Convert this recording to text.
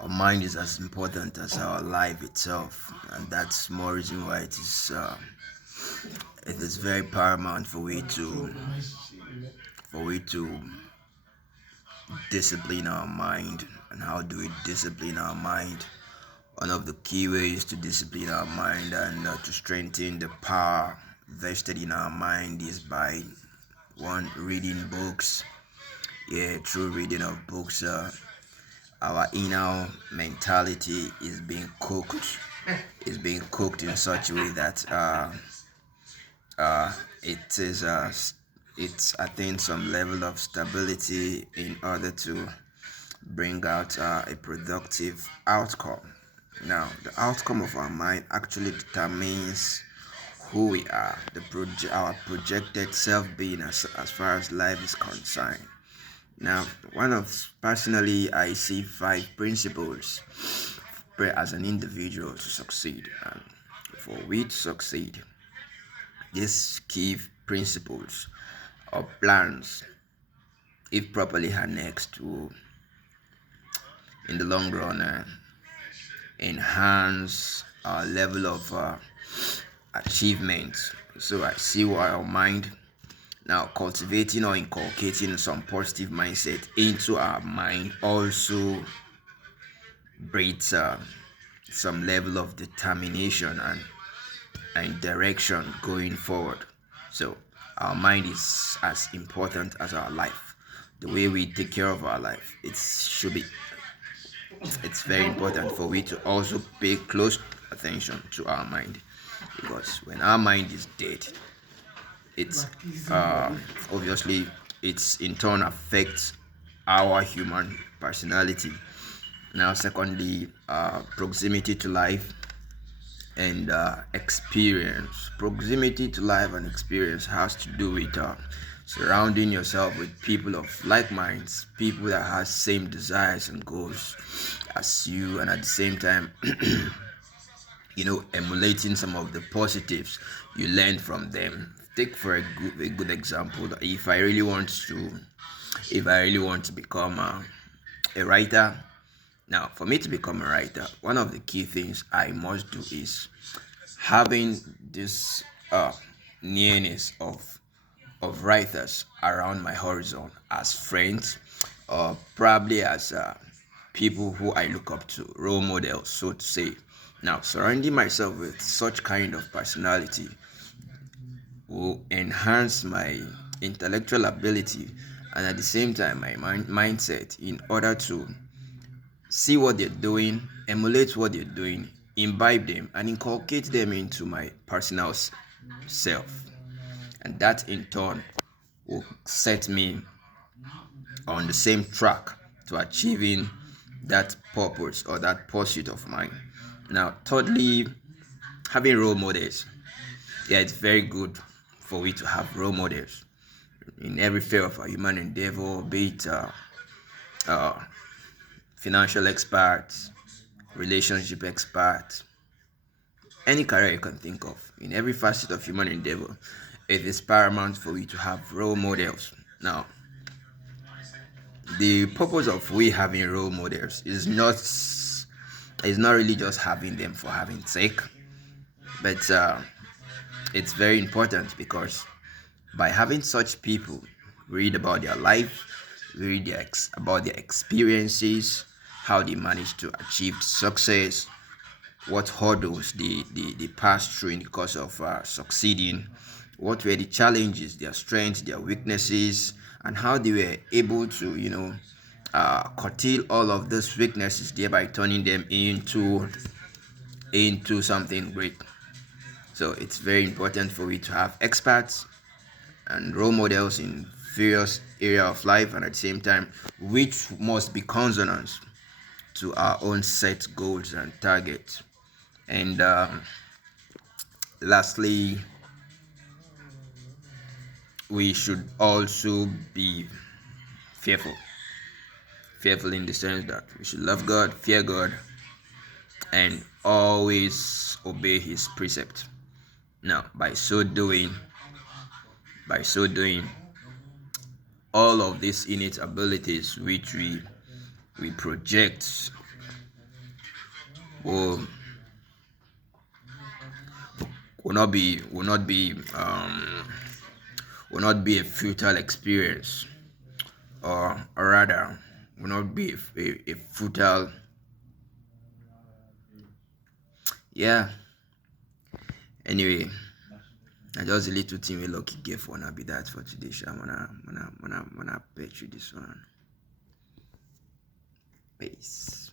our mind is as important as our life itself, and that's more reason why it is very paramount for we to discipline our mind. And how do we discipline our mind? One of the key ways to discipline our mind and to strengthen the power vested in our mind is by one, reading books. Yeah, through reading of books, our inner mentality is being cooked. Is being cooked in such a way that it is it's attained some level of stability in order to bring out a productive outcome. Now, the outcome of our mind actually determines who we are, our projected self-being as far as life is concerned. Now, personally, I see five principles as an individual to succeed. And for we to succeed, these key principles or plans, if properly harnessed, will in the long run enhance our level of achievement. So I see why our mind now cultivating or inculcating some positive mindset into our mind also breeds some level of determination and direction going forward. So our mind is as important as our life. The way we take care of our life, it's very important for we to also pay close attention to our mind, because when our mind is dead, it's obviously it's in turn affects our human personality. Now, secondly, proximity to life and experience. Proximity to life and experience has to do with surrounding yourself with people of like minds, people that have same desires and goals as you, and at the same time, emulating some of the positives you learn from them. Take for a good example. If I really want to become a writer. Now, for me to become a writer, one of the key things I must do is having this nearness of writers around my horizon as friends, or probably as people who I look up to, role models, so to say. Now, surrounding myself with such kind of personality will enhance my intellectual ability and at the same time my mindset, in order to see what they're doing, emulate what they're doing, imbibe them, and inculcate them into my personal self. And that in turn will set me on the same track to achieving that purpose or that pursuit of mine. Now, thirdly, having role models. Yeah, it's very good for we to have role models in every field of our human endeavor, be it uh, financial experts, relationship experts, any career you can think of. In every facet of human endeavor, it is paramount for you to have role models. Now, the purpose of we having role models is not really just having them for having sake, but it's very important because by having such people, read about their life, read about their experiences, how they managed to achieve success, what hurdles they passed through in the course of succeeding, what were the challenges, their strengths, their weaknesses, and how they were able to, curtail all of those weaknesses, thereby turning them into something great. So it's very important for we to have experts and role models in various area of life, and at the same time, which must be consonant to our own set goals and targets. And lastly, we should also be fearful. Fearful in the sense that we should love God, fear God, and always obey His precept. Now, by so doing, all of these innate abilities which we project will will not be a futile experience, or rather will not be a futile. Yeah. Anyway, I just a little thing we lucky get for now be that for today. So I'm gonna bet you this one. Peace.